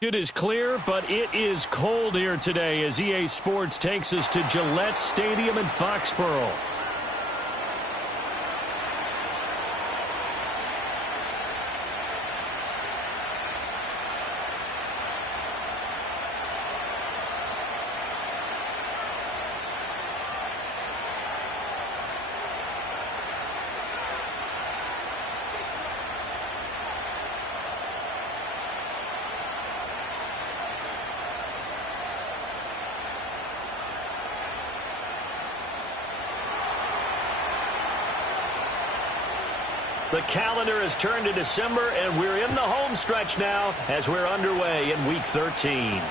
It is clear, but it is cold here today as EA Sports takes us to Gillette Stadium in Foxborough. The calendar has turned to December, and we're in the home stretch now as we're underway in Week 13.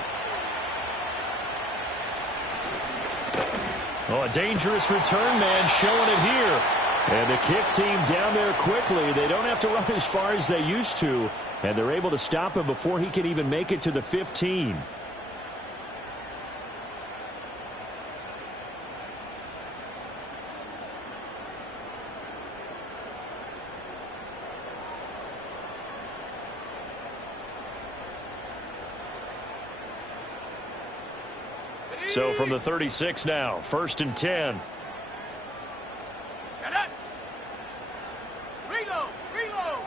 Oh, a dangerous return man showing it here. And the kick team down there quickly. They don't have to run as far as they used to, and they're able to stop him before he can even make it to the 15. So from the 36 now, 1st and 10. Set up. Reload. Reload.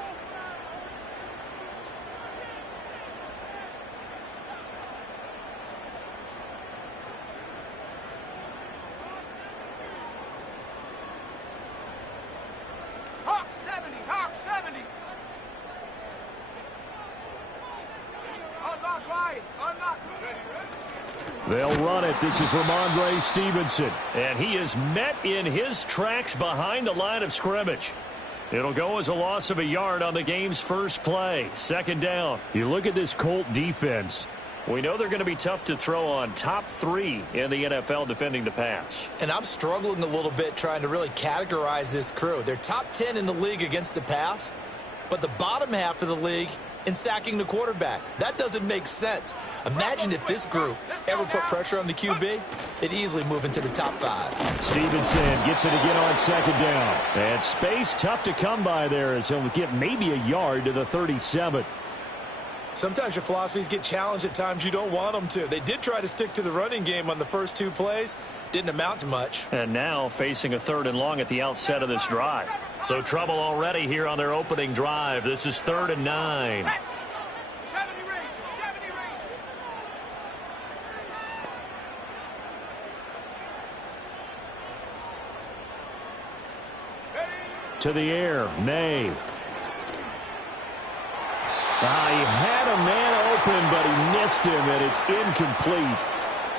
Hawk 70. Hawk 70. Unlock right. Unlock. They'll run it. This is Ramondre Stevenson. And he is met in his tracks behind the line of scrimmage. It'll go as a loss of a yard on the game's first play. 2nd down. You look at this Colt defense. We know they're going to be tough to throw on. Top 3 in the NFL defending the pass. And I'm struggling a little bit trying to really categorize this crew. They're top 10 in the league against the pass, but the bottom half of the league in sacking the quarterback. That doesn't make sense. Imagine if this group ever put pressure on the QB, they'd easily move into the top 5. Stevenson gets it again on 2nd down. And space tough to come by there as he'll get maybe a yard to the 37. Sometimes your philosophies get challenged at times you don't want them to. They did try to stick to the running game on the first 2 plays. Didn't amount to much. And now facing a 3rd and long at the outset of this drive. So trouble already here on their opening drive. This is 3rd and 9. 70 range. 70 range. To the air, May. He had a man open, but he missed him, and it's incomplete.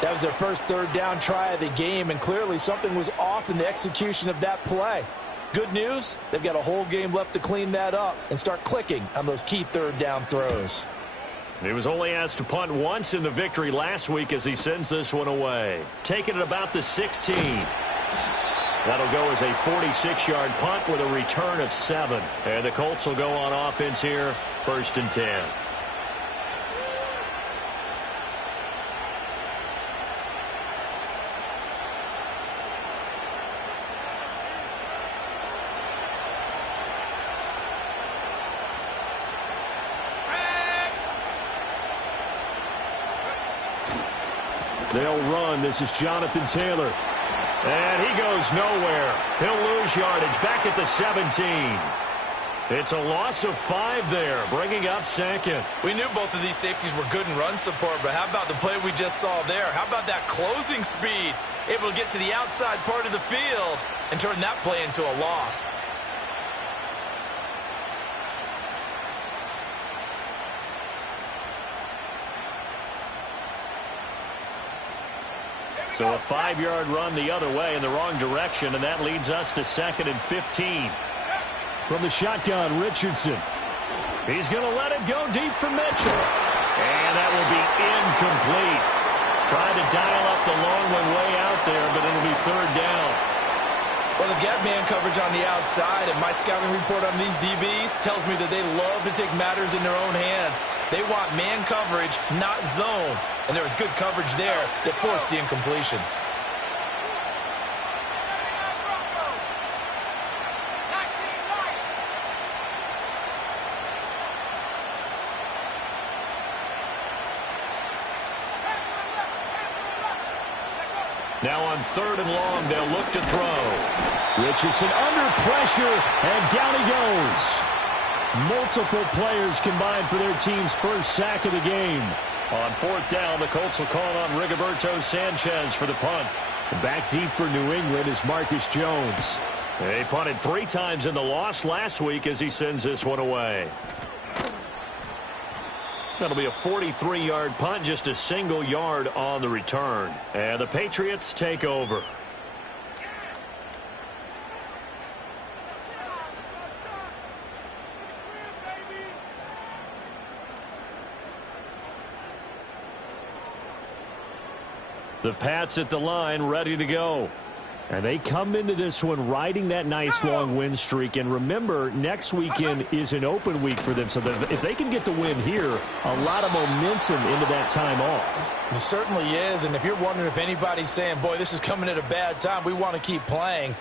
That was their first 3rd down try of the game, and clearly something was off in the execution of that play. Good news, they've got a whole game left to clean that up and start clicking on those key 3rd down throws. He was only asked to punt once in the victory last week as he sends this one away. Taking it about the 16. That'll go as a 46-yard punt with a return of 7. And the Colts will go on offense here, 1st and 10. They'll run. This is Jonathan Taylor. And he goes nowhere. He'll lose yardage back at the 17. It's a loss of 5 there, bringing up 2nd. We knew both of these safeties were good in run support, but how about the play we just saw there? How about that closing speed? Able to get to the outside part of the field and turn that play into a loss. So a 5-yard run the other way in the wrong direction, and that leads us to 2nd and 15. From the shotgun, Richardson. He's going to let it go deep for Mitchell. And that will be incomplete. Tried to dial up the long one way out there, but it'll be 3rd down. Well, they've got man coverage on the outside, and my scouting report on these DBs tells me that they love to take matters in their own hands. They want man coverage, not zone. And there was good coverage there that forced the incompletion. Now on 3rd and long, they'll look to throw. Richardson under pressure, and down he goes. Multiple players combined for their team's first sack of the game. On 4th down, the Colts will call on Rigoberto Sanchez for the punt. Back deep for New England is Marcus Jones. They punted 3 times in the loss last week as he sends this one away. That'll be a 43-yard punt, just a single yard on the return. And the Patriots take over. The Pats at the line, ready to go. And they come into this one riding that nice long win streak. And remember, next weekend is an open week for them. So if they can get the win here, a lot of momentum into that time off. It certainly is. And if you're wondering if anybody's saying, boy, this is coming at a bad time, we want to keep playing,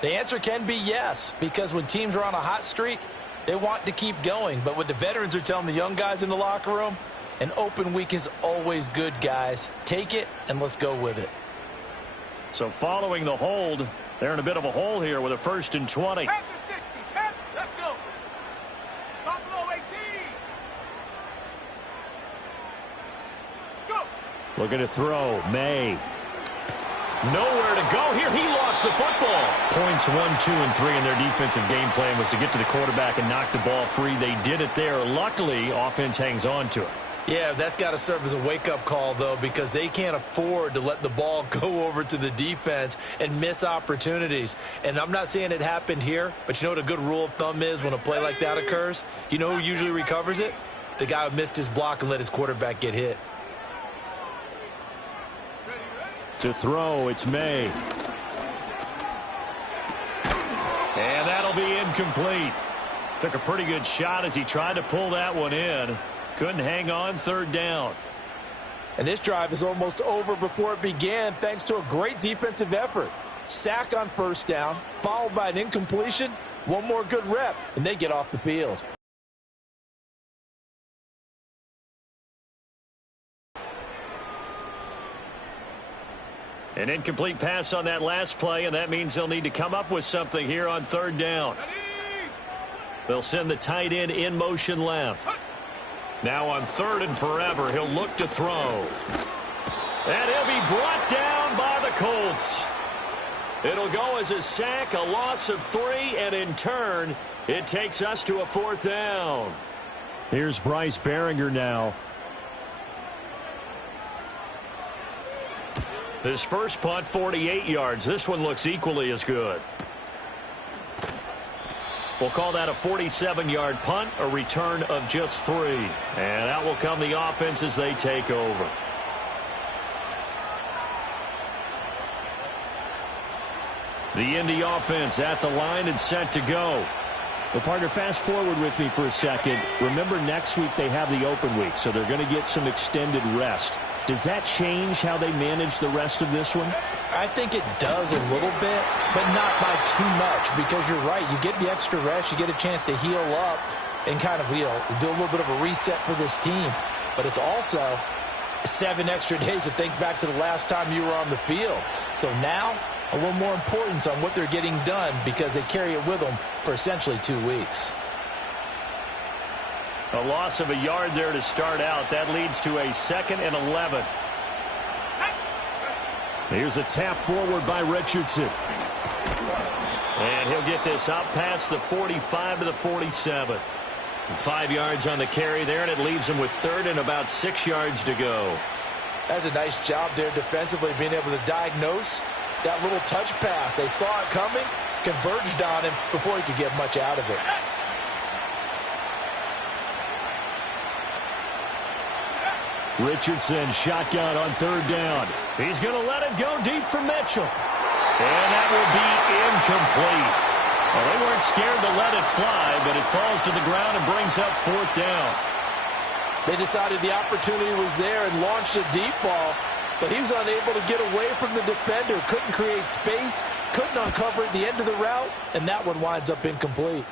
the answer can be yes. Because when teams are on a hot streak, they want to keep going. But what the veterans are telling the young guys in the locker room, an open week is always good, guys. Take it and let's go with it. So following the hold, they're in a bit of a hole here with a 1st and 20. At the 60. Let's go. Buffalo 18. Go. Looking to throw. May. Nowhere to go here. He lost the football. Points 1, 2, and 3 in their defensive game plan was to get to the quarterback and knock the ball free. They did it there. Luckily, offense hangs on to it. Yeah, that's got to serve as a wake-up call, though, because they can't afford to let the ball go over to the defense and miss opportunities. And I'm not saying it happened here, but you know what a good rule of thumb is when a play like that occurs? You know who usually recovers it? The guy who missed his block and let his quarterback get hit. To throw, it's May. And that'll be incomplete. Took a pretty good shot as he tried to pull that one in. Couldn't hang on 3rd down. And this drive is almost over before it began thanks to a great defensive effort. Sack on 1st down, followed by an incompletion. One more good rep, and they get off the field. An incomplete pass on that last play, and that means they'll need to come up with something here on 3rd down. They'll send the tight end in motion left. Now on 3rd and forever, he'll look to throw. And he'll be brought down by the Colts. It'll go as a sack, a loss of 3, and in turn, it takes us to a 4th down. Here's Bryce Behringer now. His first punt, 48 yards. This one looks equally as good. We'll call that a 47-yard punt, a return of just 3. And out will come the offense as they take over. The Indy offense at the line and set to go. Well, partner, fast forward with me for a second. Remember, next week they have the open week, so they're going to get some extended rest. Does that change how they manage the rest of this one? I think it does a little bit, but not by too much, because you're right. You get the extra rest. You get a chance to heal up and kind of, do a little bit of a reset for this team. But it's also 7 extra days to think back to the last time you were on the field. So now, a little more importance on what they're getting done because they carry it with them for essentially 2 weeks. A loss of a yard there to start out. That leads to a 2nd and 11. Here's a tap forward by Richardson. And he'll get this up past the 45 to the 47. 5 yards on the carry there, and it leaves him with 3rd and about 6 yards to go. That's a nice job there defensively, being able to diagnose that little touch pass. They saw it coming, converged on him before he could get much out of it. Richardson shotgun on 3rd down. He's going to let it go deep for Mitchell. And that will be incomplete. Well, they weren't scared to let it fly, but it falls to the ground and brings up 4th down. They decided the opportunity was there and launched a deep ball, but he was unable to get away from the defender. Couldn't create space, couldn't uncover at the end of the route, and that one winds up incomplete.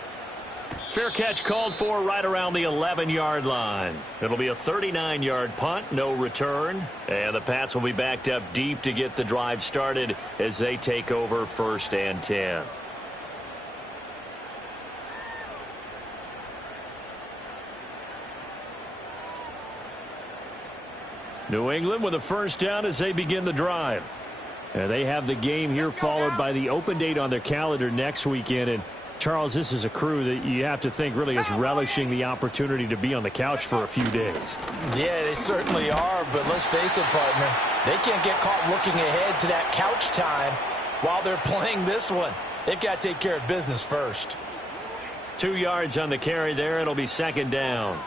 Fair catch called for right around the 11-yard line. It'll be a 39-yard punt, no return. And the Pats will be backed up deep to get the drive started as they take over 1st and 10. New England with a first down as they begin the drive. And they have the game here followed by the open date on their calendar next weekend. And Charles, this is a crew that you have to think really is relishing the opportunity to be on the couch for a few days. Yeah, they certainly are, but let's face it, partner. They can't get caught looking ahead to that couch time while they're playing this one. They've got to take care of business first. 2 yards on the carry there. It'll be 2nd down.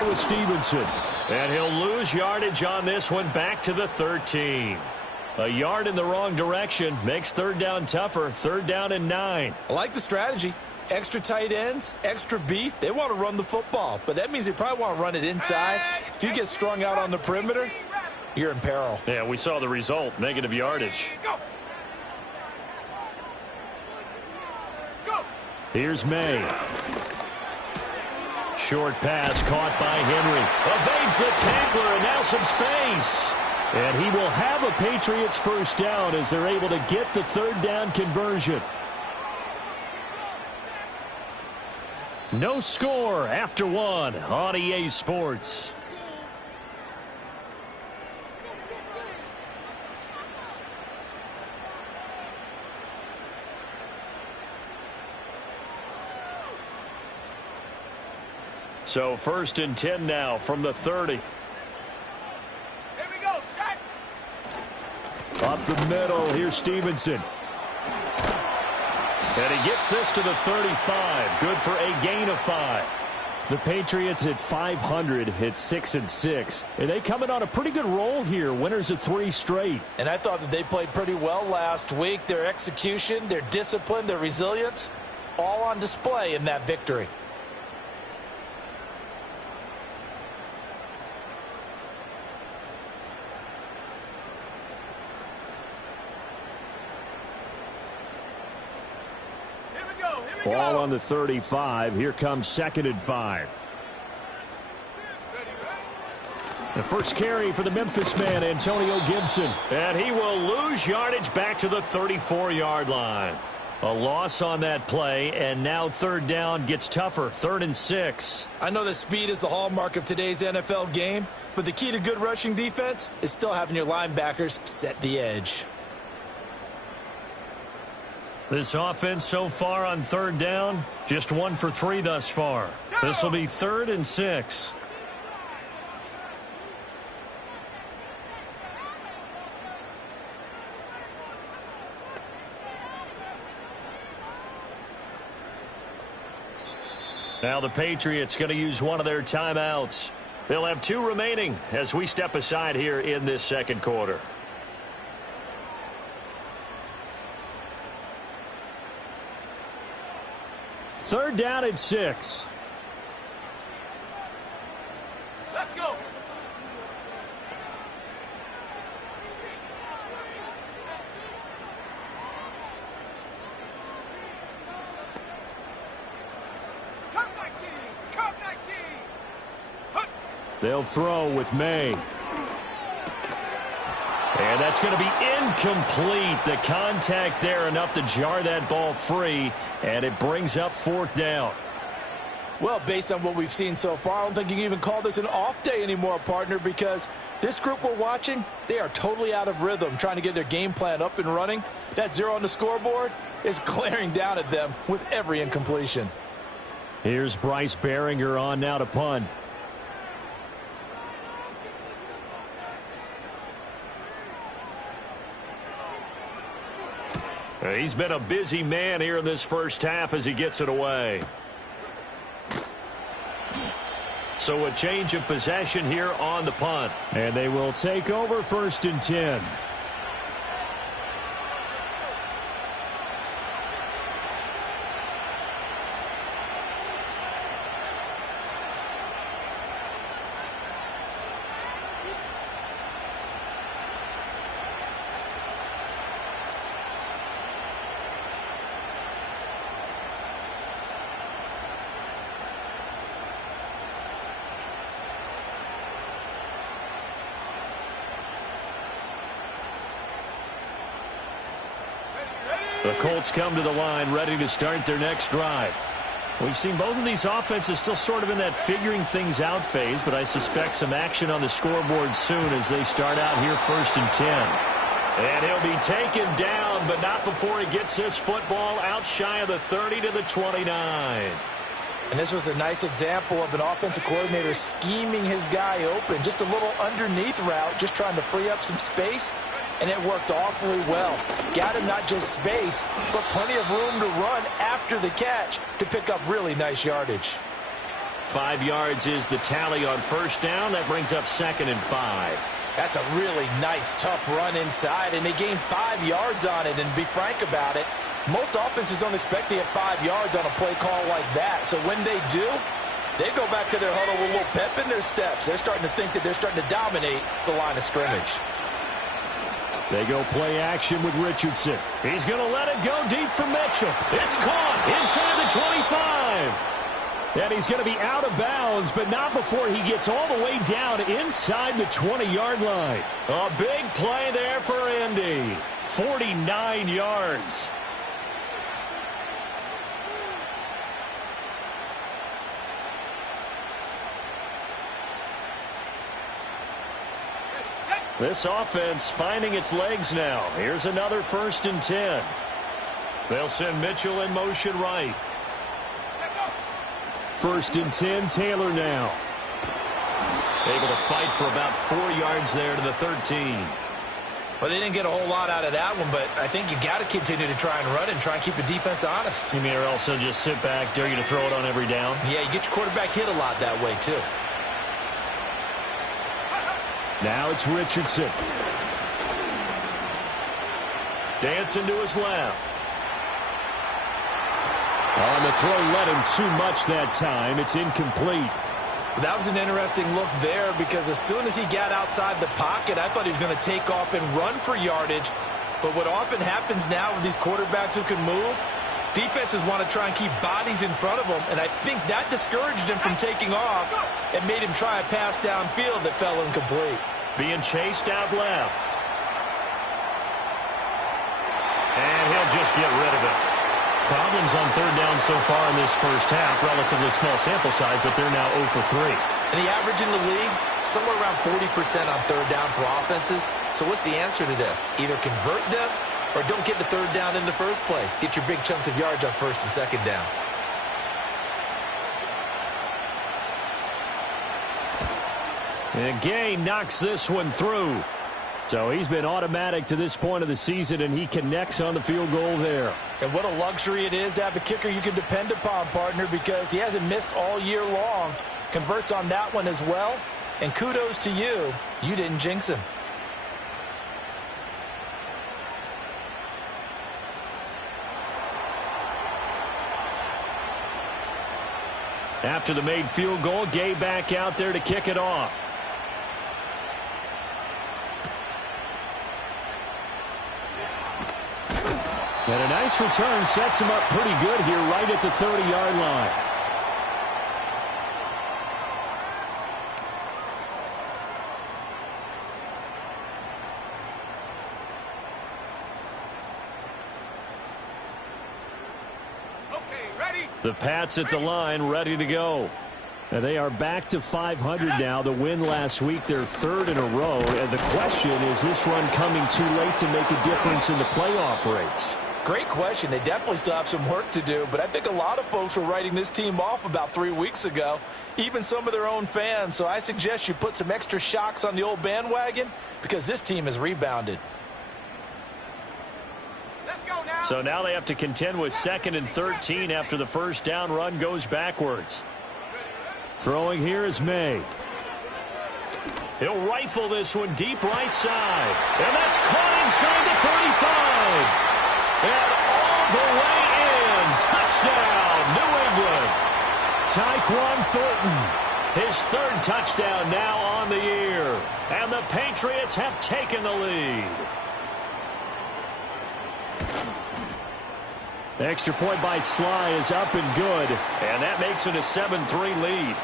With Stevenson, and he'll lose yardage on this one, back to the 13. A yard in the wrong direction makes 3rd down tougher. 3rd down and 9. I like the strategy. Extra tight ends, extra beef. They want to run the football, but that means they probably want to run it inside. If you get strung out on the perimeter, you're in peril. Yeah, we saw the result, negative yardage. Here's May. Short pass caught by Henry. Evades the tackler, and now some space. And he will have a Patriots first down as they're able to get the 3rd down conversion. No score after 1 on EA Sports. So 1st and 10 now from the 30. Here we go, set. Up the middle, here's Stevenson. And he gets this to the 35. Good for a gain of 5. The Patriots at 500 hit 6-6. And they come in on a pretty good roll here. Winners of 3 straight. And I thought that they played pretty well last week. Their execution, their discipline, their resilience, all on display in that victory. Ball on the 35. Here comes 2nd and 5. The first carry for the Memphis man, Antonio Gibson. And he will lose yardage back to the 34-yard line. A loss on that play, and now 3rd down gets tougher. 3rd and 6. I know that speed is the hallmark of today's NFL game, but the key to good rushing defense is still having your linebackers set the edge. This offense so far on 3rd down, just 1 for 3 thus far. This will be 3rd and 6. Now the Patriots going to use one of their timeouts. They'll have 2 remaining as we step aside here in this 2nd quarter. Third down at 6. Let's go. Come 19. Come 19. Hunt. They'll throw with May. And that's going to be incomplete. The contact there enough to jar that ball free, and it brings up 4th down. Well, based on what we've seen so far, I don't think you can even call this an off day anymore, partner, because this group we're watching, they are totally out of rhythm, trying to get their game plan up and running. That 0 on the scoreboard is glaring down at them with every incompletion. Here's Bryce Behringer on now to punt. He's been a busy man here in this first half as he gets it away. So So a change of possession here on the punt. And they will take over 1st and 10. The Colts come to the line ready to start their next drive. We've seen both of these offenses still sort of in that figuring things out phase, but I suspect some action on the scoreboard soon as they start out here 1st and 10. And he'll be taken down, but not before he gets this football out shy of the 30 to the 29. And this was a nice example of an offensive coordinator scheming his guy open. Just a little underneath route, just trying to free up some space. And it worked awfully well. Got him not just space, but plenty of room to run after the catch to pick up really nice yardage. 5 yards is the tally on 1st down. That brings up 2nd and 5. That's a really nice, tough run inside, and they gained 5 yards on it. And to be frank about it, most offenses don't expect to get 5 yards on a play call like that. So when they do, they go back to their huddle with a little pep in their steps. They're starting to think that they're starting to dominate the line of scrimmage. They go play action with Richardson. He's going to let it go deep for Mitchell. It's caught inside the 25. And he's going to be out of bounds, but not before he gets all the way down inside the 20-yard line. A big play there for Indy. 49 yards. This offense finding its legs now. Here's another 1st and 10. They'll send Mitchell in motion right. 1st and 10, Taylor now. Able to fight for about 4 yards there to the 13. Well, they didn't get a whole lot out of that one, but I think you got to continue to try and run and try and keep the defense honest. You mean or also just sit back, dare you to throw it on every down? Yeah, you get your quarterback hit a lot that way, too. Now it's Richardson. Dancing to his left. On the throw, led him too much that time. It's incomplete. That was an interesting look there because as soon as he got outside the pocket, I thought he was going to take off and run for yardage. But what often happens now with these quarterbacks who can move, defenses want to try and keep bodies in front of them, and I think that discouraged him from taking off and made him try a pass downfield that fell incomplete. Being chased out left. And he'll just get rid of it. Problems on 3rd down so far in this 1st half. Relatively small sample size, but they're now 0 for 3. And the average in the league, somewhere around 40% on 3rd down for offenses. So what's the answer to this? Either convert them or don't get the 3rd down in the first place. Get your big chunks of yards on 1st and 2nd down. And Gay knocks this one through. So he's been automatic to this point of the season, and he connects on the field goal there. And what a luxury it is to have a kicker you can depend upon, partner, because he hasn't missed all year long. Converts on that one as well. And kudos to you. You didn't jinx him. After the made field goal, Gay back out there to kick it off. And a nice return sets him up pretty good here right at the 30-yard line. Okay, ready. The Pats at the line, ready to go. And they are back to 500 now. The win last week, their 3rd in a row. And the question, is this run coming too late to make a difference in the playoff race? Great question. They definitely still have some work to do, but I think a lot of folks were writing this team off about 3 weeks ago, even some of their own fans. So I suggest you put some extra shocks on the old bandwagon because this team has rebounded. Let's go now. So now they have to contend with 2nd and 13 after the 1st down run goes backwards. Throwing here is May. He'll rifle this one deep right side. And that's caught inside the 35. And all the way in. Touchdown, New England. Tyquan Thornton. His third touchdown now on the year. And the Patriots have taken the lead. The extra point by Sly is up and good. And that makes it a 7-3 lead.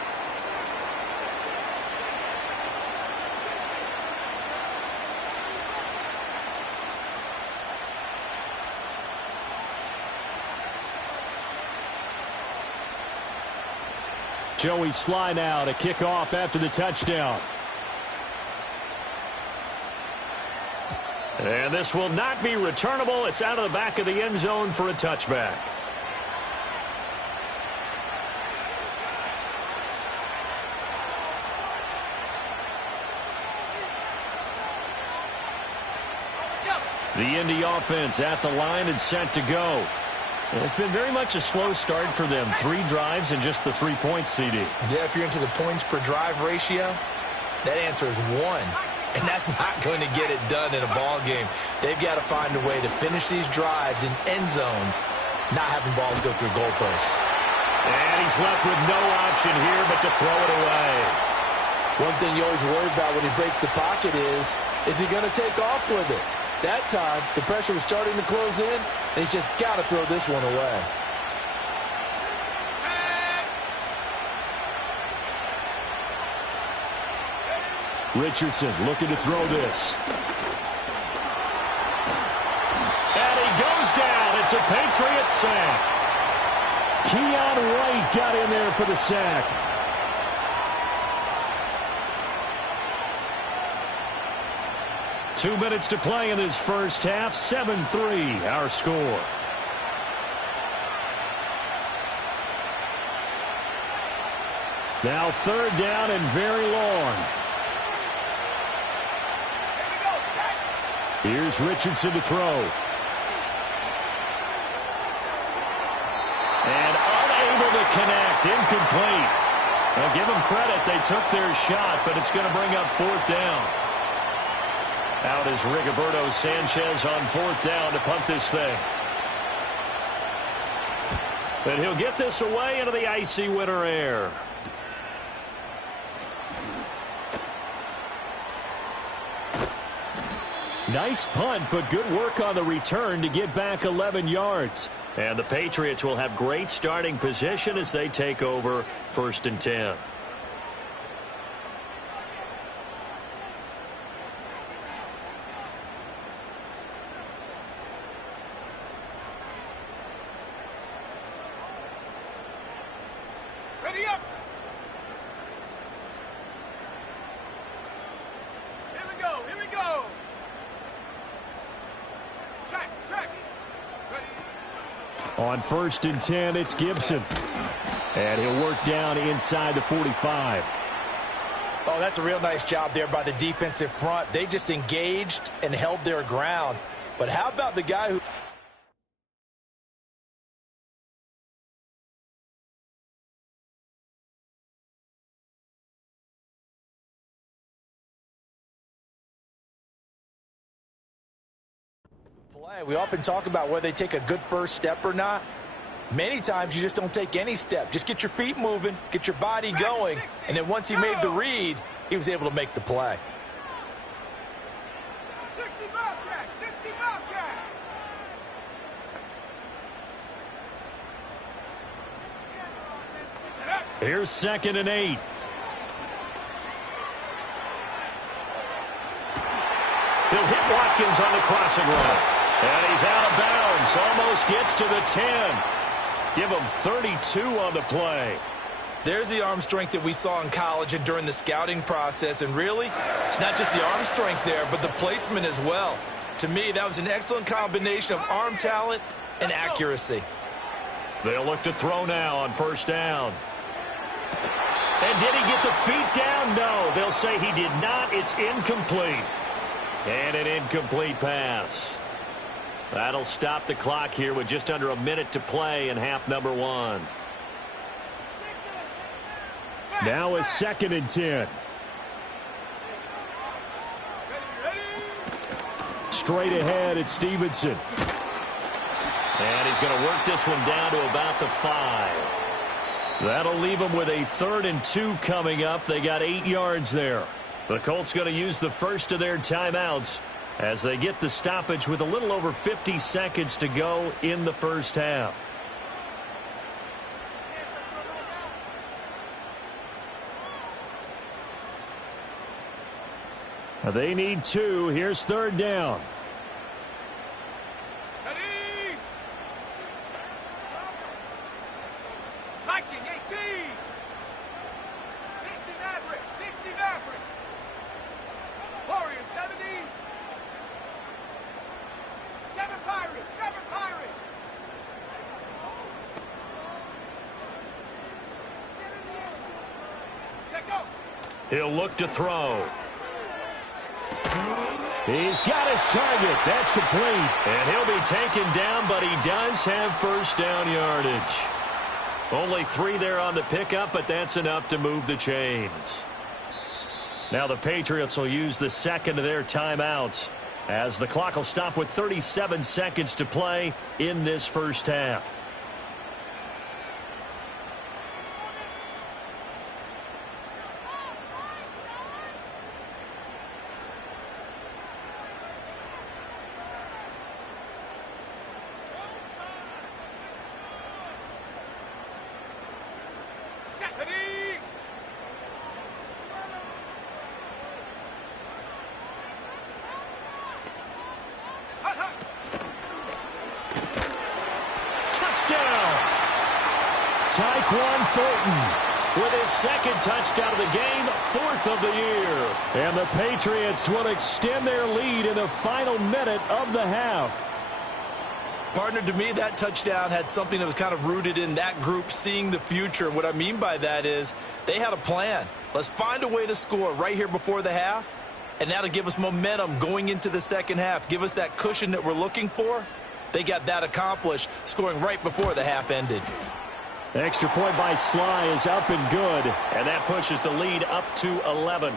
Joey Sly now to kick off after the touchdown. And this will not be returnable. It's out of the back of the end zone for a touchback. The Indy offense at the line and set to go. And it's been very much a slow start for them. 3 drives and just the 3 points, CD. Yeah, if you're into the points per drive ratio, that answer is 1. And that's not going to get it done in a ball game. They've got to find a way to finish these drives in end zones, not having balls go through goalposts. And he's left with no option here but to throw it away. One thing you always worry about when he breaks the pocket is he going to take off with it? That time, the pressure was starting to close in, and he's just got to throw this one away. Richardson looking to throw this. And he goes down. It's a Patriots sack. Keon White got in there for the sack. Two minutes to play in this first half. 7-3 our score. Now third down and very long. Here's Richardson to throw. And unable to connect. Incomplete. Now give them credit. They took their shot, but it's going to bring up fourth down. Out is Rigoberto Sanchez on fourth down to punt this thing. And he'll get this away into the icy winter air. Nice punt, but good work on the return to get back 11 yards. And the Patriots will have great starting position as they take over 1st and 10. Ready up. Here we go. Here we go. Check. Ready. On 1st and 10, it's Gibson. And he'll work down inside the 45. Oh, that's a real nice job there by the defensive front. They just engaged and held their ground. But how about the guy who... play. We often talk about whether they take a good first step or not. Many times you just don't take any step. Just get your feet moving, get your body going, and then once he made the read, he was able to make the play. 60 Bobcat. 60 Bobcat. Here's 2nd and 8. He'll hit Watkins on the crossing route. And he's out of bounds. Almost gets to the 10. Give him 32 on the play. There's the arm strength that we saw in college and during the scouting process. And really, it's not just the arm strength there, but the placement as well. To me, that was an excellent combination of arm talent and accuracy. They'll look to throw now on 1st down. And did he get the feet down? No. They'll say he did not. It's incomplete. And an incomplete pass. That'll stop the clock here with just under a minute to play in half number 1. Now a 2nd and 10. Straight ahead at Stevenson. And he's going to work this one down to about the 5. That'll leave them with a 3rd and 2 coming up. They got 8 yards there. The Colts going to use the first of their timeouts as they get the stoppage with a little over 50 seconds to go in the first half. They need 2. Here's 3rd down. Ready? Viking 18. 60 Maverick. 60 Maverick. Warrior 70. 7 Pirates. 7 Pirates. Check go. He'll look to throw. He's got his target. That's complete. And he'll be taken down, but he does have first down yardage. Only 3 there on the pickup, but that's enough to move the chains. Now the Patriots will use the second of their timeouts as the clock will stop with 37 seconds to play in this first half. Ready? Hut, hut. Touchdown! Tyquan Thornton With his 2nd touchdown of the game, 4th of the year. and the Patriots will extend their lead in the final minute of the half. Partner, to me, that touchdown had something that was kind of rooted in that group seeing the future. And what I mean by that is they had a plan. Let's find a way to score right here before the half, and that'll give us momentum going into the second half, give us that cushion that we're looking for. They got that accomplished, scoring right before the half ended. Extra point by Sly is up and good. And that pushes the lead up to 11.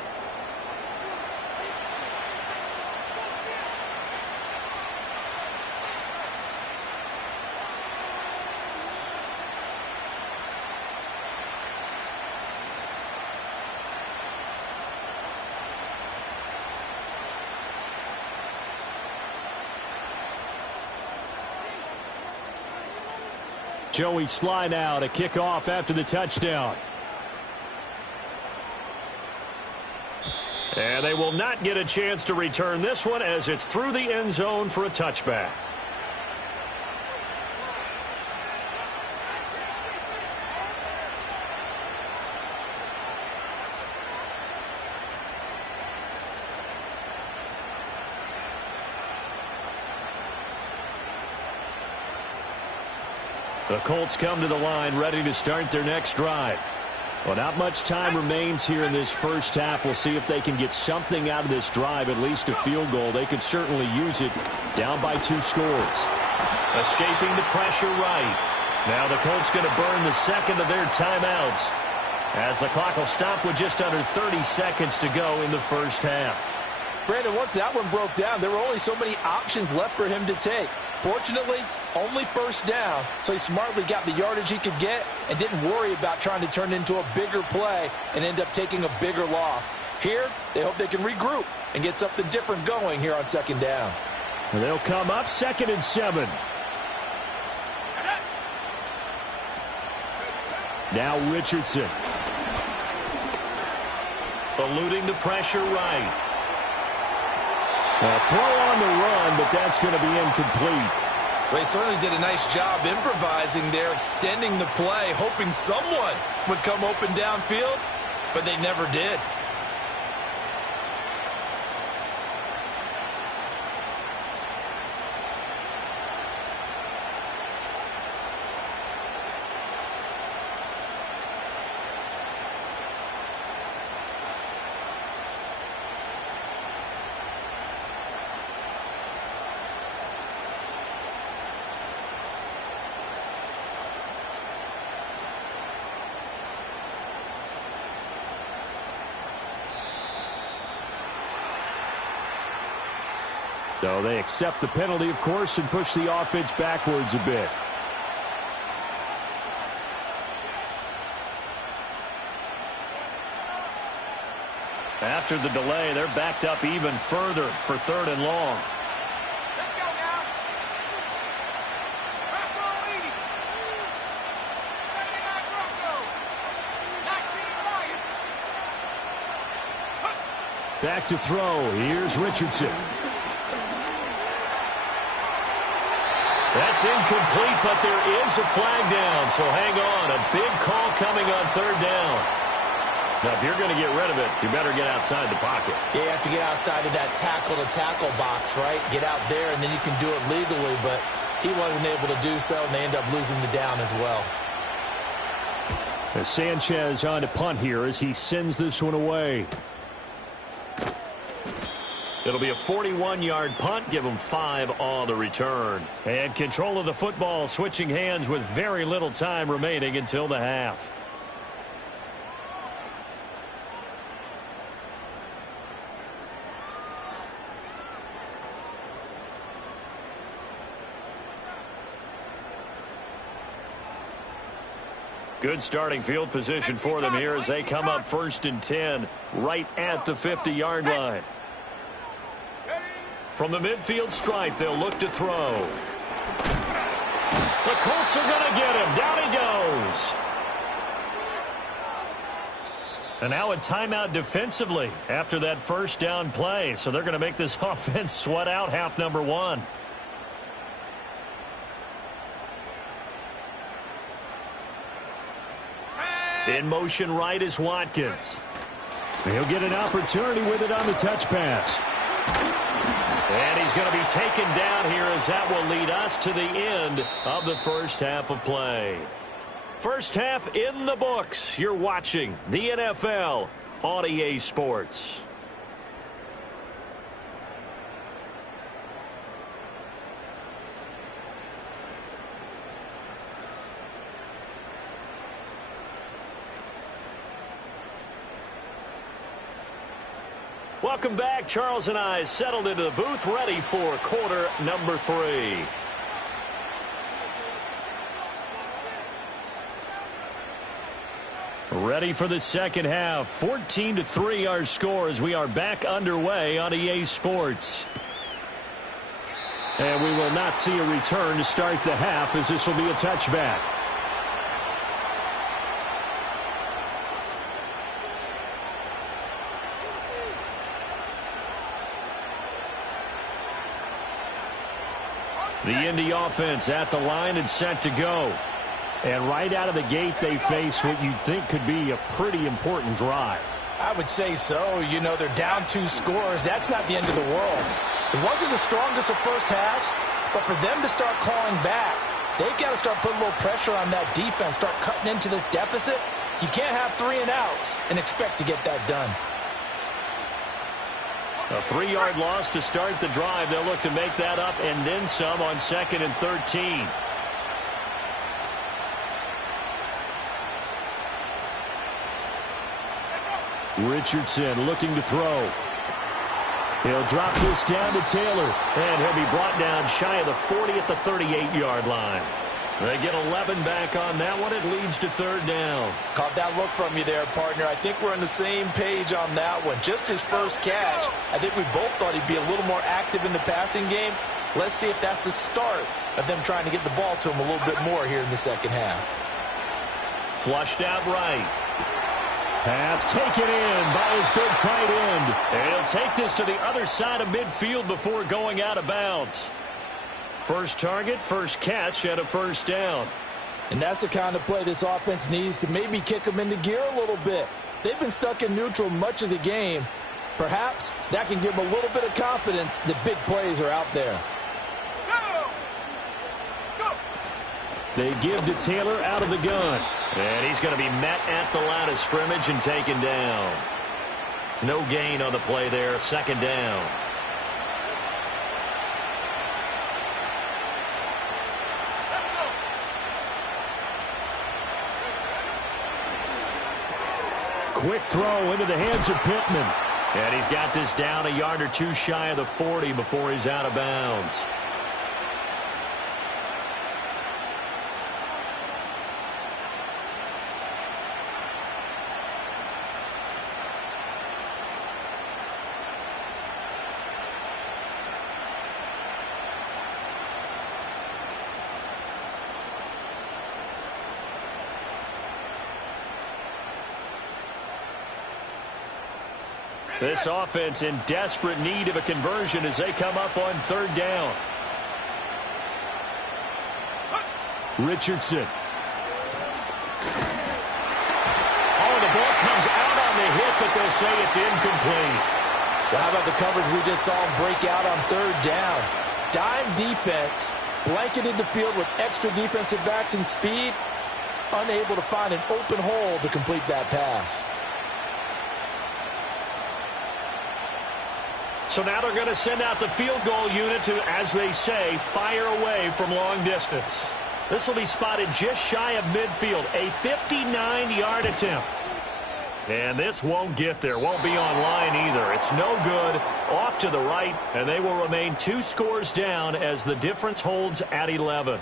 Joey Sly now to kick off after the touchdown. And they will not get a chance to return this one as it's through the end zone for a touchback. The Colts come to the line ready to start their next drive. Well, not much time remains here in this first half. We'll see if they can get something out of this drive, at least a field goal. They could certainly use it down by 2 scores. Escaping the pressure right. Now the Colts going to burn the 2nd of their timeouts as the clock will stop with just under 30 seconds to go in the first half. Brandon, once that one broke down, there were only so many options left for him to take. Fortunately, only first down, so he smartly got the yardage he could get and didn't worry about trying to turn it into a bigger play and end up taking a bigger loss. Here, they hope they can regroup and get something different going here on 2nd down. And they'll come up 2nd and 7. Now Richardson. Eluding the pressure right. A throw on the run, but that's going to be incomplete. They certainly did a nice job improvising there, extending the play, hoping someone would come open downfield, but they never did. So they accept the penalty, of course, and push the offense backwards a bit. After the delay, they're backed up even further for 3rd and long. Let's go now. Bronco leading. 79 Bronco. 19 Lions. Back to throw. Here's Richardson. That's incomplete, but there is a flag down, so hang on. A big call coming on 3rd down. Now, if you're going to get rid of it, you better get outside the pocket. Yeah, you have to get outside of that tackle-to-tackle box, right? Get out there, and then you can do it legally, but he wasn't able to do so, and they end up losing the down as well. As Sanchez on to punt here as he sends this one away. It'll be a 41-yard punt. Give them 5 on the return. And control of the football switching hands with very little time remaining until the half. Good starting field position for them here as they come up 1st and 10 right at the 50-yard line. From the midfield stripe, they'll look to throw. The Colts are going to get him. Down he goes. And now a timeout defensively after that 1st down play. So they're going to make this offense sweat out half number 1. In motion right is Watkins. He'll get an opportunity with it on the touch pass. And he's going to be taken down here as that will lead us to the end of the 1st half of play. 1st half in the books. You're watching the NFL on EA Sports. Welcome back. Charles and I settled into the booth, ready for quarter number 3. Ready for the 2nd half. 14-3 our score as we are back underway on EA Sports. And we will not see a return to start the half as this will be a touchback. The Indy offense at the line and set to go. And right out of the gate, they face what you'd think could be a pretty important drive. I would say so. You know, they're down 2 scores. That's not the end of the world. It wasn't the strongest of first halves, but for them to start clawing back, they've got to start putting a little pressure on that defense, start cutting into this deficit. You can't have 3 and outs and expect to get that done. A 3-yard loss to start the drive. They'll look to make that up and then some on 2nd and 13. Richardson looking to throw. He'll drop this down to Taylor. And he'll be brought down shy of the 40 at the 38-yard line. They get 11 back on that one. It leads to 3rd down. Caught that look from you there, partner. I think we're on the same page on that one. Just his first catch. I think we both thought he'd be a little more active in the passing game. Let's see if that's the start of them trying to get the ball to him a little bit more here in the 2nd half. Flushed out right. Pass taken in by his big tight end. And he'll take this to the other side of midfield before going out of bounds. First target, first catch, and a 1st down. And that's the kind of play this offense needs to maybe kick them into gear a little bit. They've been stuck in neutral much of the game. Perhaps that can give them a little bit of confidence that big plays are out there. They give to Taylor out of the gun. And he's going to be met at the line of scrimmage and taken down. No gain on the play there, 2nd down. Quick throw into the hands of Pittman. And he's got this down a yard or two shy of the 40 before he's out of bounds. This offense in desperate need of a conversion as they come up on third down. Richardson. Oh, the ball comes out on the hit, but they'll say it's incomplete. Well, how about the coverage we just saw him break out on third down? Dime defense, blanketed the field with extra defensive backs and speed, unable to find an open hole to complete that pass. So now they're going to send out the field goal unit to, as they say, fire away from long distance. This will be spotted just shy of midfield, a 59-yard attempt. And this won't get there, won't be on line either. It's no good, off to the right, and they will remain 2 scores down as the difference holds at 11.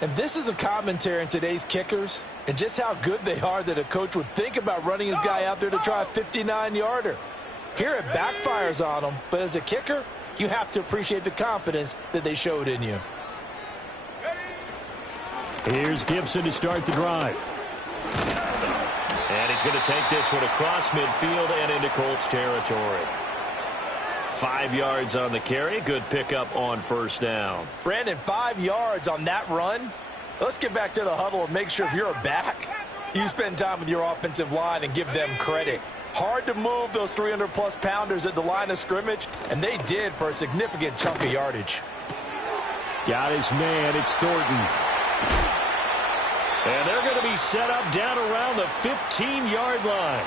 And this is a commentary on today's kickers and just how good they are that a coach would think about running his guy out there to try a 59-yarder. Here it backfires on them, but as a kicker, you have to appreciate the confidence that they showed in you. Here's Gibson to start the drive. And he's going to take this one across midfield and into Colts territory. 5 yards on the carry. Good pickup on first down. Brandon, 5 yards on that run. Let's get back to the huddle and make sure if you're a back, you spend time with your offensive line and give them credit. Hard to move those 300-plus pounders at the line of scrimmage, and they did for a significant chunk of yardage. Got his man. It's Thornton. And they're going to be set up down around the 15-yard line.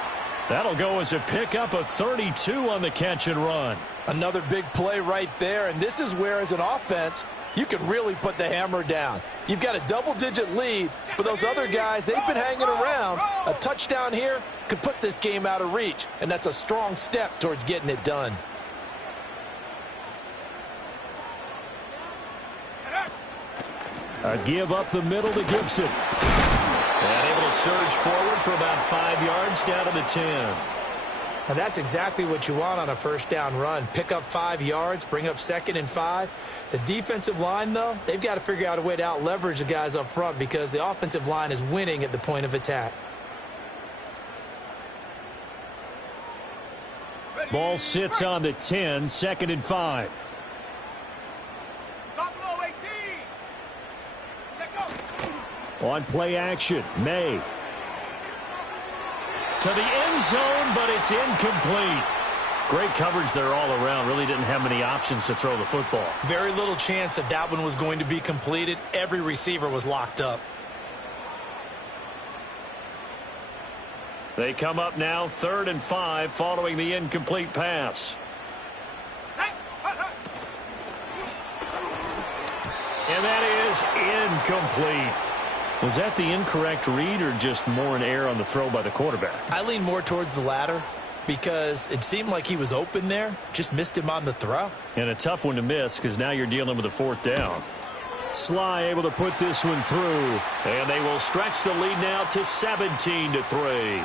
That'll go as a pickup of 32 on the catch and run. Another big play right there, and this is where, as an offense, you can really put the hammer down. You've got a double-digit lead, but those other guys, they've been hanging around. A touchdown here could put this game out of reach, and that's a strong step towards getting it done. A give up the middle to Gibson. And able to surge forward for about 5 yards down to the 10. Now that's exactly what you want on a first down run. Pick up 5 yards, bring up 2nd and 5. The defensive line, though, they've got to figure out a way to out-leverage the guys up front because the offensive line is winning at the point of attack. Ball sits on the 10, 2nd and 5. On play action, May. To the end zone, but it's incomplete. Great coverage there all around. Really didn't have many options to throw the football. Very little chance that that one was going to be completed. Every receiver was locked up. They come up now 3rd and 5 following the incomplete pass. And that is incomplete. Was that the incorrect read or just more an error on the throw by the quarterback? I lean more towards the latter because it seemed like he was open there. Just missed him on the throw. And a tough one to miss because now you're dealing with a 4th down. Sly able to put this one through. And they will stretch the lead now to 17-3.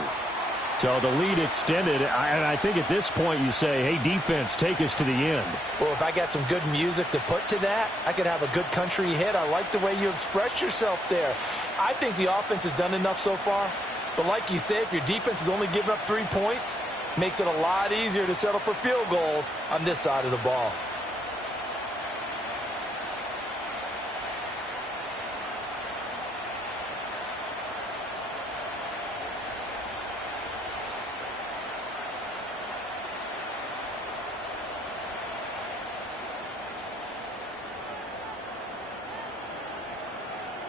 So the lead extended, and I think at this point you say, hey, defense, take us to the end. Well, if I got some good music to put to that, I could have a good country hit. I like the way you express yourself there. I think the offense has done enough so far. But like you say, if your defense is only giving up 3 points, makes it a lot easier to settle for field goals on this side of the ball.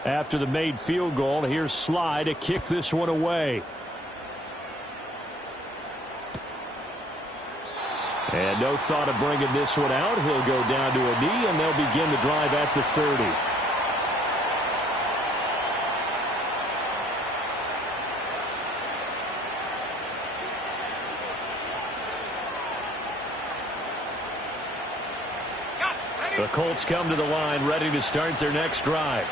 After the made field goal, here's Sly to kick this one away. And no thought of bringing this one out. He'll go down to a knee, and they'll begin the drive at the 30. The Colts come to the line ready to start their next drive.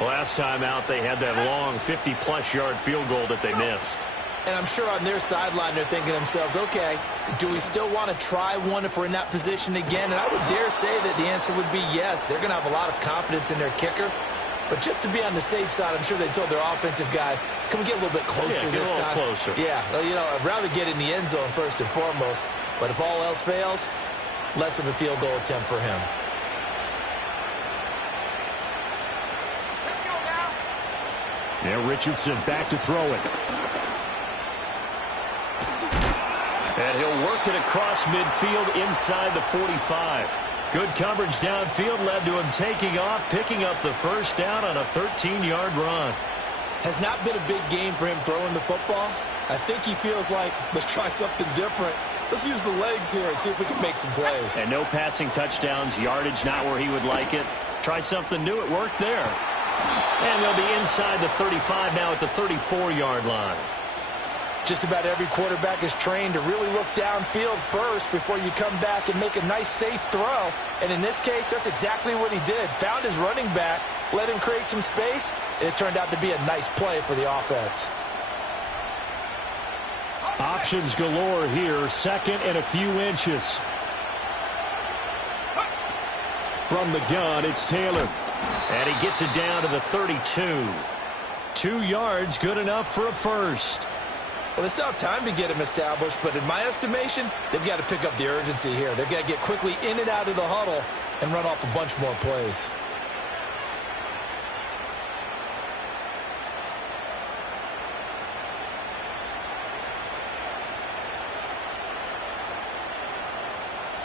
Last time out, they had that long 50-plus yard field goal that they missed. And I'm sure on their sideline they're thinking to themselves, okay, do we still want to try one if we're in that position again? And I would dare say that the answer would be yes. They're going to have a lot of confidence in their kicker. But just to be on the safe side, I'm sure they told their offensive guys, can we get a little bit closer this time? Closer. Yeah, well, you know, I'd rather get in the end zone first and foremost. But if all else fails, less of a field goal attempt for him. Let's go now. Now Richardson back to throw it. And he'll work it across midfield inside the 45. Good coverage downfield led to him taking off, picking up the first down on a 13-yard run. Has not been a big game for him throwing the football. I think he feels like, let's try something different. Let's use the legs here and see if we can make some plays. And no passing touchdowns, yardage not where he would like it. Try something new, it worked there. And they'll be inside the 35 now at the 34-yard line. Just about every quarterback is trained to really look downfield first before you come back and make a nice, safe throw. And in this case, that's exactly what he did. Found his running back, let him create some space, and it turned out to be a nice play for the offense. Options galore here. Second and a few inches. From the gun, it's Taylor. And he gets it down to the 32. 2 yards, good enough for a first. Well, they still have time to get him established, but in my estimation, they've got to pick up the urgency here. They've got to get quickly in and out of the huddle and run off a bunch more plays.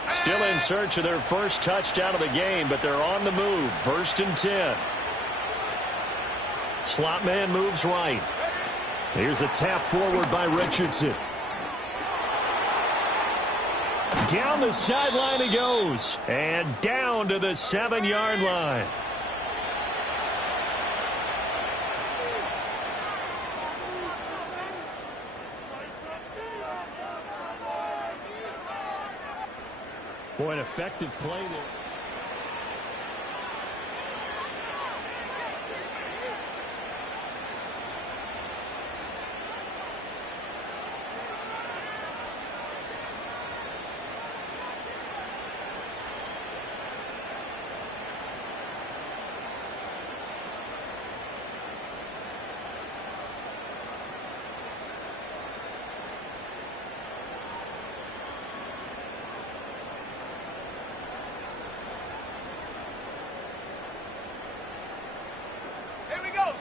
Still in search of their first touchdown of the game, but they're on the move. 1st and 10. Slot man moves right. Here's a tap forward by Richardson. Down the sideline he goes. And down to the 7-yard line. Boy, an effective play there.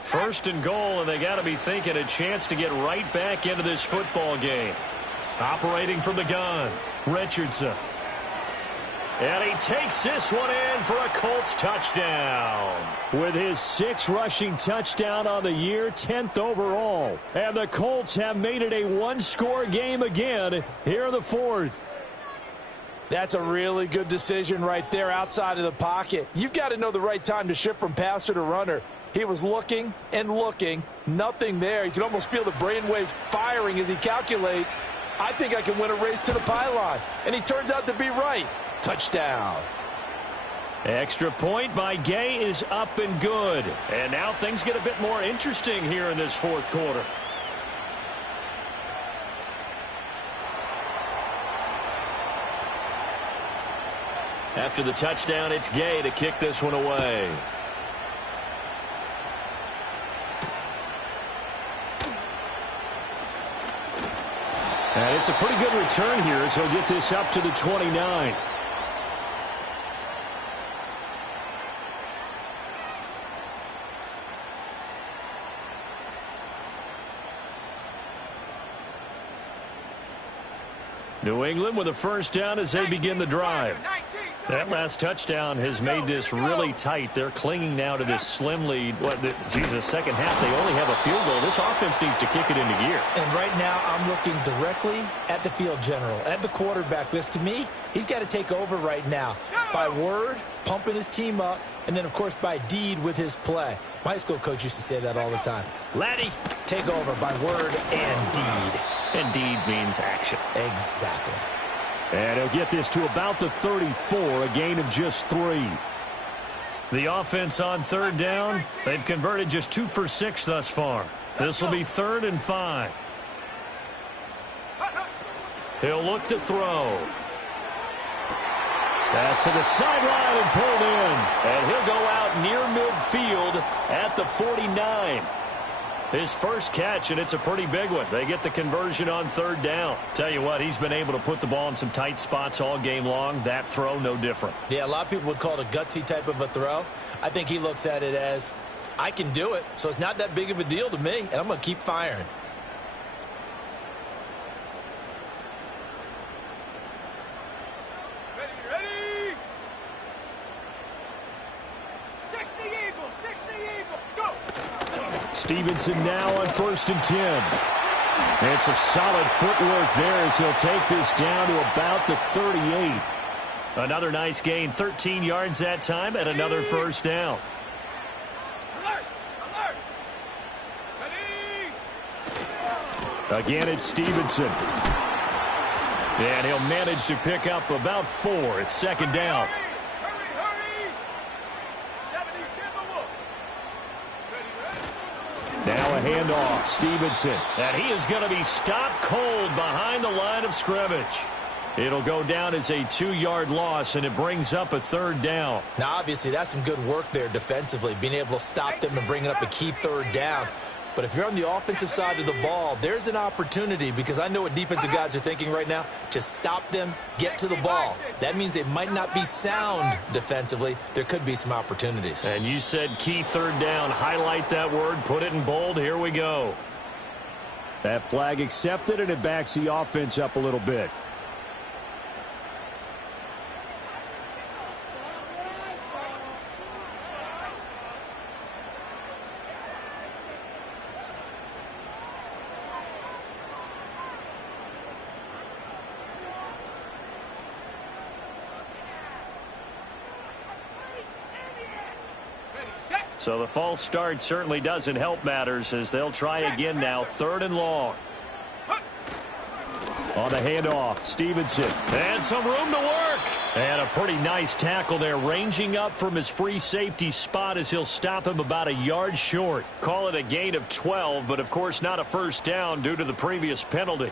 First and goal, and they got to be thinking a chance to get right back into this football game. Operating from the gun, Richardson. And he takes this one in for a Colts touchdown. With his 6th rushing touchdown on the year, 10th overall. And the Colts have made it a one-score game again here in the 4th. That's a really good decision right there outside of the pocket. You've got to know the right time to shift from passer to runner. He was looking and looking, nothing there. You can almost feel the brainwaves firing as he calculates, I think I can win a race to the pylon. And he turns out to be right. Touchdown. Extra point by Gay is up and good. And now things get a bit more interesting here in this 4th quarter. After the touchdown, it's Gay to kick this one away. And it's a pretty good return here as he'll get this up to the 29. New England with a first down as they begin the drive. That last touchdown has made this really tight. They're clinging now to this slim lead. Second half, they only have a field goal. This offense needs to kick it into gear. And right now, I'm looking directly at the field general, at the quarterback. Because to me, he's got to take over right now. By word, pumping his team up, and then, of course, by deed with his play. My high school coach used to say that all the time. Laddie, take over by word and deed. And deed means action. Exactly. And he'll get this to about the 34, a gain of just 3. The offense on third down, they've converted just 2 for 6 thus far. This will be 3rd and 5. He'll look to throw. Pass to the sideline and pulled in. And he'll go out near midfield at the 49. His first catch, and it's a pretty big one. They get the conversion on third down. Tell you what, he's been able to put the ball in some tight spots all game long. That throw, no different. Yeah, a lot of people would call it a gutsy type of a throw. I think he looks at it as, I can do it, so it's not that big of a deal to me, and I'm going to keep firing. Ready. 60 Eagle, 60 Eagle, go! Stevenson now on 1st and 10. And some solid footwork there as he'll take this down to about the 38. Another nice gain, 13 yards that time, and another first down. Alert! Ready! Again, it's Stevenson. And he'll manage to pick up about 4. It's 2nd down. Hurry! 70 Timberwolf. Ready. Now a handoff. Stevenson. And he is going to be stopped cold behind the line of scrimmage. It'll go down as a 2-yard loss, and it brings up a 3rd down. Now, obviously, that's some good work there defensively, being able to stop them and bringing up a key 3rd down. But if you're on the offensive side of the ball, there's an opportunity, because I know what defensive guys are thinking right now. Just stop them, get to the ball. That means they might not be sound defensively. There could be some opportunities. And you said key 3rd down. Highlight that word. Put it in bold. Here we go. That flag accepted, and it backs the offense up a little bit. So the false start certainly doesn't help matters as they'll try again now, 3rd and long. On the handoff, Stevenson. And some room to work. And a pretty nice tackle there, ranging up from his free safety spot as he'll stop him about a yard short. Call it a gain of 12, but of course not a first down due to the previous penalty.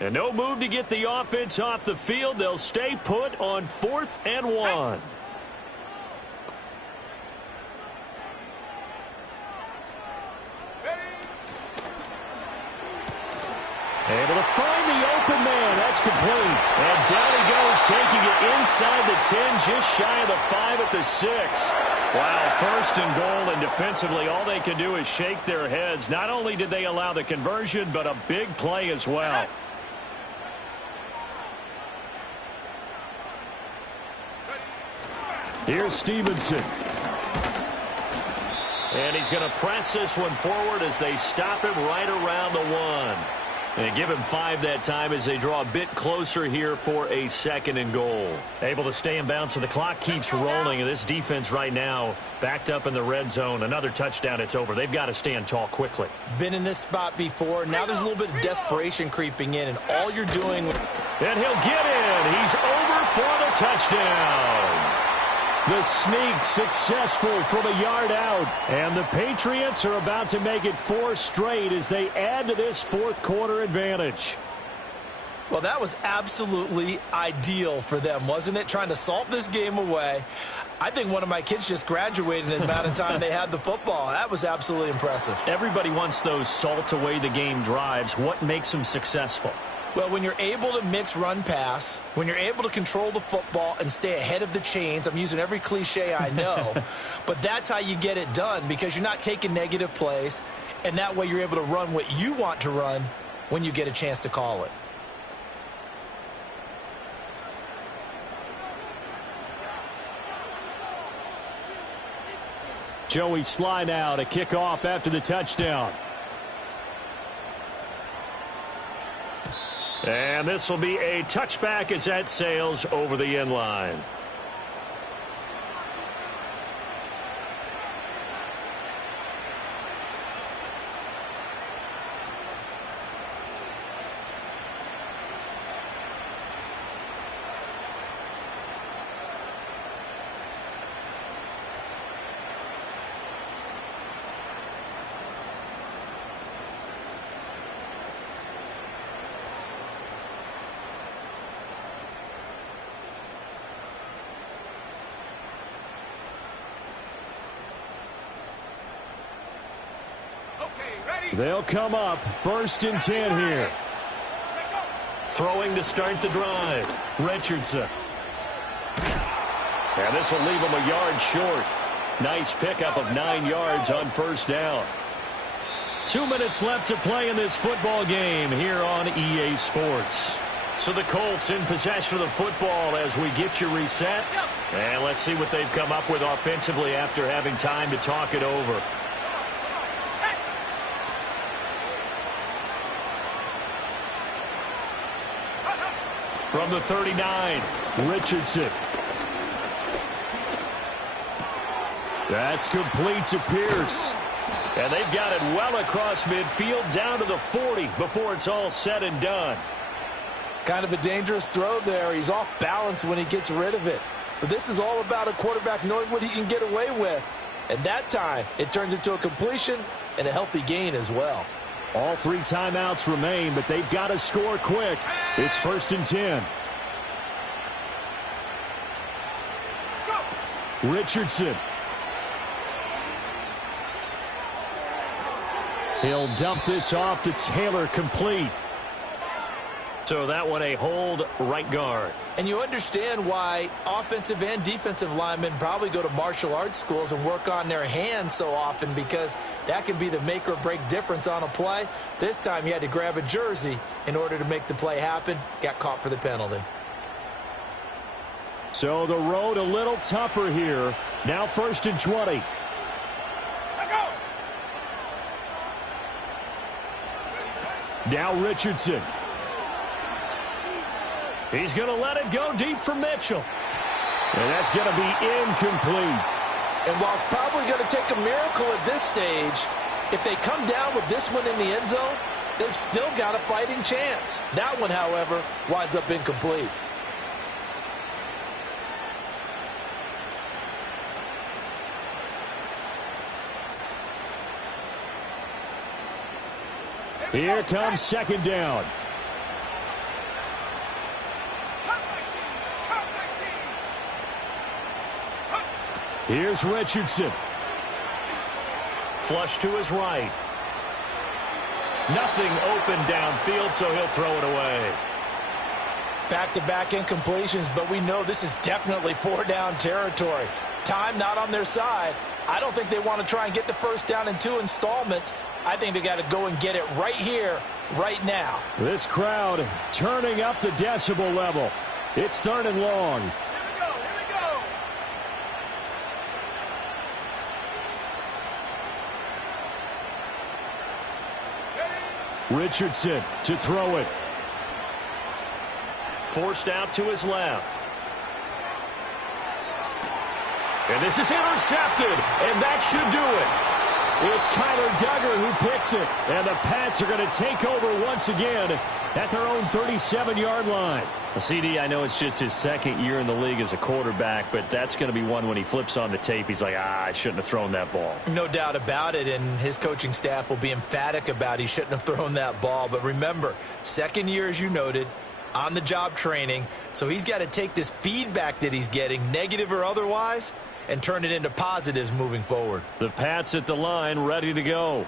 And no move to get the offense off the field. They'll stay put on 4th and 1. Able to find the open man. That's complete. And down he goes, taking it inside the 10, just shy of the 5 at the 6. Wow, 1st and goal, and defensively all they can do is shake their heads. Not only did they allow the conversion, but a big play as well. Here's Stevenson. And he's going to press this one forward as they stop him right around the 1. And give him 5 that time as they draw a bit closer here for a 2nd and goal. Able to stay in bounds, so the clock keeps rolling. And this defense right now backed up in the red zone. Another touchdown, it's over. They've got to stand tall quickly. Been in this spot before. Now there's a little bit of desperation creeping in, and all you're doing... And he'll get in. He's over for the touchdown. The sneak successful from a yard out. And the Patriots are about to make it 4 straight as they add to this 4th quarter advantage. Well, that was absolutely ideal for them, wasn't it? Trying to salt this game away. I think one of my kids just graduated in the amount of time they had the football. That was absolutely impressive. Everybody wants those salt away the game drives. What makes them successful? Well, when you're able to mix run-pass, when you're able to control the football and stay ahead of the chains, I'm using every cliche I know, but that's how you get it done, because you're not taking negative plays, and that way you're able to run what you want to run when you get a chance to call it. Joey Sly now to kick off after the touchdown. And this will be a touchback as that sails over the end line. They'll come up 1st and 10 here. Throwing to start the drive. Richardson. And this will leave him a yard short. Nice pickup of 9 yards on 1st down. 2 minutes left to play in this football game here on EA Sports. So the Colts in possession of the football as we get you reset. And let's see what they've come up with offensively after having time to talk it over. From the 39, Richardson. That's complete to Pierce. And they've got it well across midfield down to the 40 before it's all said and done. Kind of a dangerous throw there. He's off balance when he gets rid of it. But this is all about a quarterback knowing what he can get away with. And that time, it turns into a completion and a healthy gain as well. All 3 timeouts remain, but they've got to score quick. It's 1st and 10. Richardson. He'll dump this off to Taylor, complete. So that one a hold right guard. And you understand why offensive and defensive linemen probably go to martial arts schools and work on their hands so often, because that can be the make or break difference on a play. This time he had to grab a jersey in order to make the play happen. Got caught for the penalty. So the road a little tougher here. Now 1st and 20. Now Richardson. He's going to let it go deep for Mitchell. And that's going to be incomplete. And while it's probably going to take a miracle at this stage, if they come down with this one in the end zone, they've still got a fighting chance. That one, however, winds up incomplete. Here comes 2nd down. Here's Richardson. Flush to his right. Nothing open downfield, so he'll throw it away. Back-to-back incompletions, but we know this is definitely 4-down territory. Time not on their side. I don't think they want to try and get the 1st down in 2 installments. I think they got to go and get it right here, right now. This crowd turning up the decibel level. It's 3rd and long. Here we go. Richardson to throw it. Forced out to his left. And this is intercepted, and that should do it. It's Kyler Duggar who picks it. And the Pats are going to take over once again at their own 37-yard line. CD, I know it's just his 2nd year in the league as a quarterback, but that's going to be one when he flips on the tape. He's like, I shouldn't have thrown that ball. No doubt about it, and his coaching staff will be emphatic about he shouldn't have thrown that ball. But remember, 2nd year, as you noted, on-the-job training, so he's got to take this feedback that he's getting, negative or otherwise, and turn it into positives moving forward. The Pats at the line ready to go.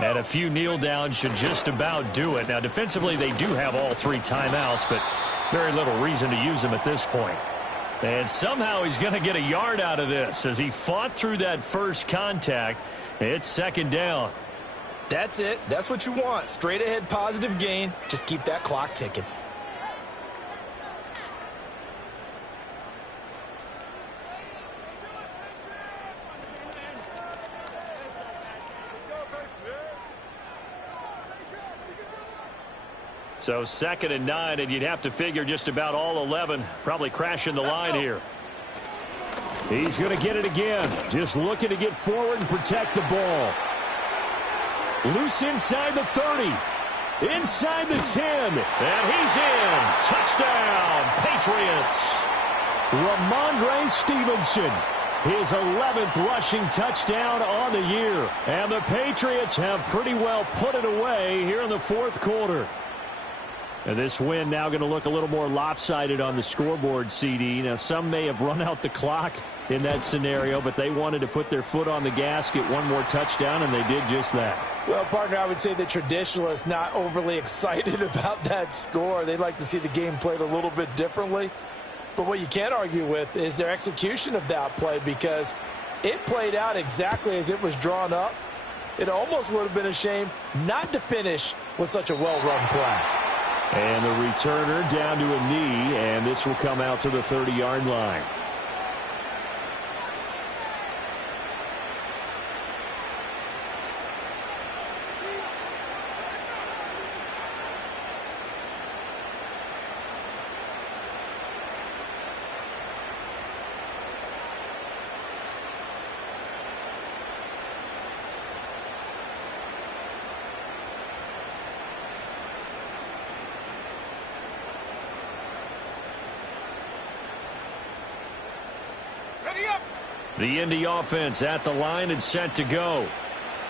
And a few kneel downs should just about do it. Now, defensively, they do have all 3 timeouts, but very little reason to use them at this point. And somehow he's going to get a yard out of this as he fought through that first contact. It's 2nd down. That's it. That's what you want. Straight ahead positive gain. Just keep that clock ticking. So 2nd and 9, and you'd have to figure just about all 11 probably crashing the line here. He's going to get it again. Just looking to get forward and protect the ball. Loose inside the 30. Inside the 10. And he's in. Touchdown, Patriots. Ramondre Stevenson. His 11th rushing touchdown on the year. And the Patriots have pretty well put it away here in the 4th quarter. And this win now going to look a little more lopsided on the scoreboard, CD. Now, some may have run out the clock in that scenario, but they wanted to put their foot on the gas, get one more touchdown, and they did just that. Well, partner, I would say the traditionalists not overly excited about that score. They'd like to see the game played a little bit differently. But what you can't argue with is their execution of that play, because it played out exactly as it was drawn up. It almost would have been a shame not to finish with such a well-run play. And the returner down to a knee, and this will come out to the 30-yard line. The Indy offense at the line and set to go.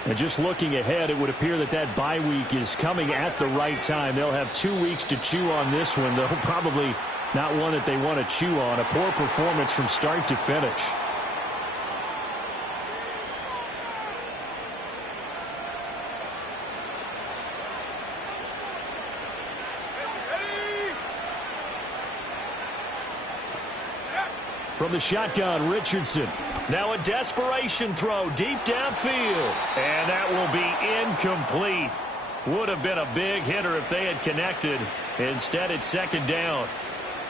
And just looking ahead, it would appear that that bye week is coming at the right time. They'll have 2 weeks to chew on this one, though probably not one that they want to chew on. A poor performance from start to finish. From the shotgun, Richardson. Now a desperation throw deep downfield. And that will be incomplete. Would have been a big hitter if they had connected. Instead, it's 2nd down.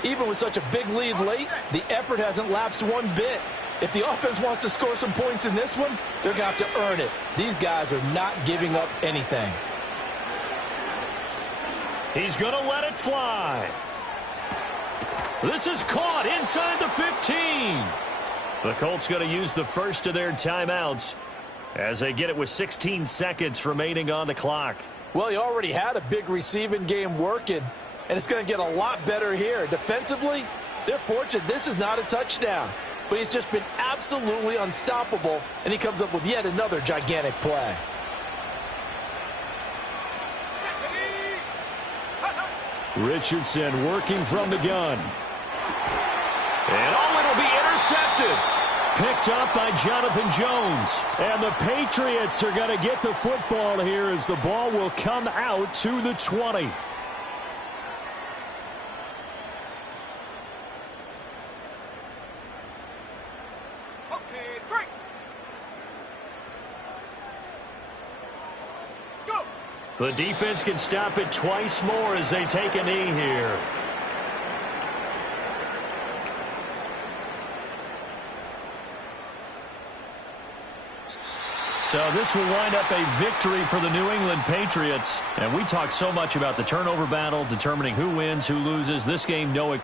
Even with such a big lead late, the effort hasn't lapsed one bit. If the offense wants to score some points in this one, they're going to have to earn it. These guys are not giving up anything. He's going to let it fly. This is caught inside the 15. The Colts going to use the first of their timeouts as they get it with 16 seconds remaining on the clock. Well, he already had a big receiving game working, and it's going to get a lot better here. Defensively, they're fortunate this is not a touchdown, but he's just been absolutely unstoppable, and he comes up with yet another gigantic play. Richardson working from the gun. And it'll be intercepted. Picked up by Jonathan Jones. And the Patriots are going to get the football here as the ball will come out to the 20. Okay, break. Go. The defense can stop it twice more as they take a knee here. So this will wind up a victory for the New England Patriots. And we talk so much about the turnover battle, determining who wins, who loses. This game, no